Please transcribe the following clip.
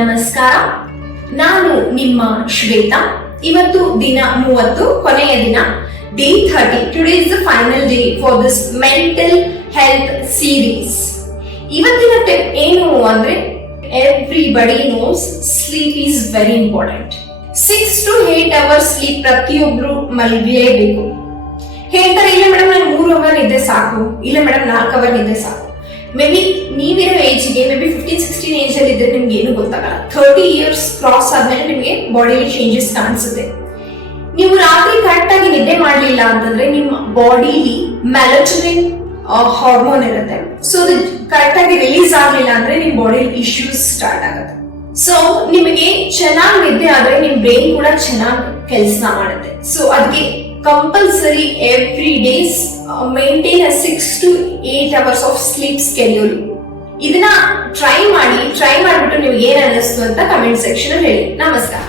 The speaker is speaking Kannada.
ನಮಸ್ಕಾರ, ನಾನು ನಿಮ್ಮ ಶ್ವೇತಾ. ಇವತ್ತು ದಿನ 30, ಕೊನೆಯ ದಿನ, day 30. Today is the final day for this mental health series. ಇವತ್ತಿನ ಟಿಪ್ ಏನು ಅಂದ್ರೆ, everybody knows sleep is very important. 6 to 8 hours sleep ಪ್ರತಿಯೊಬ್ರು ಮಲಗಲೇಬೇಕು. ಹೇಳ್ತಾರೆ, ಇಲ್ಲ ಮೇಡಮ್ ನಾನು 3 ಅವರ್ ನಿದ್ದೆ ಸಾಕು, ಇಲ್ಲ ಮೇಡಮ್ 4 ಅವರ್ ನಿದ್ದೆ ಸಾಕು. ಮೇ ಬಿ ನೀವಿರೋ ಏಜ್ಗೆ, ಮೇ ಬಿ 15-16 ಏಜ್ ಅಲ್ಲಿ ಇದ್ರೆ ನಿಮ್ಗೆ ಏನು ಗೊತ್ತಾಗಲ್ಲ. 30 years ಕ್ರಾಸ್ ಆದ್ಮೇಲೆ ನಿಮ್ಗೆ ಬಾಡಿಲಿ ಚೇಂಜಸ್ ಕಾಣಿಸುತ್ತೆ. ನೀವು ರಾತ್ರಿ ಕರೆಕ್ಟ್ ಆಗಿ ನಿದ್ದೆ ಮಾಡಲಿಲ್ಲ ಅಂತಂದ್ರೆ ನಿಮ್ಮ ಬಾಡಿಲಿ ಮೆಲಟೋನಿನ್ ಹಾರ್ಮೋನ್ ಇರುತ್ತೆ. ಸೊ ಅದು ಕರೆಕ್ಟ್ ಆಗಿ ರಿಲೀಸ್ ಆಗ್ಲಿಲ್ಲ ಅಂದ್ರೆ ನಿಮ್ ಬಾಡಿಲಿ ಇಶ್ಯೂಸ್ ಸ್ಟಾರ್ಟ್ ಆಗುತ್ತೆ. ಸೊ ನಿಮಗೆ ಚೆನ್ನಾಗಿ ನಿದ್ದೆ ಆದ್ರೆ ನಿಮ್ ಬ್ರೈನ್ ಕೂಡ ಚೆನ್ನಾಗಿ ಕೆಲಸ ಮಾಡುತ್ತೆ. ಸೊ ಅದಕ್ಕೆ compulsory every days maintain 6 to 8 hours of sleep schedule. ಇದನ್ನ ಟ್ರೈ ಮಾಡಿಬಿಟ್ಟು ನೀವು ಏನ್ ಅನ್ನಿಸ್ತು ಅಂತ ಕಮೆಂಟ್ ಸೆಕ್ಷನ್ ಹೇಳಿ. ನಮಸ್ಕಾರ.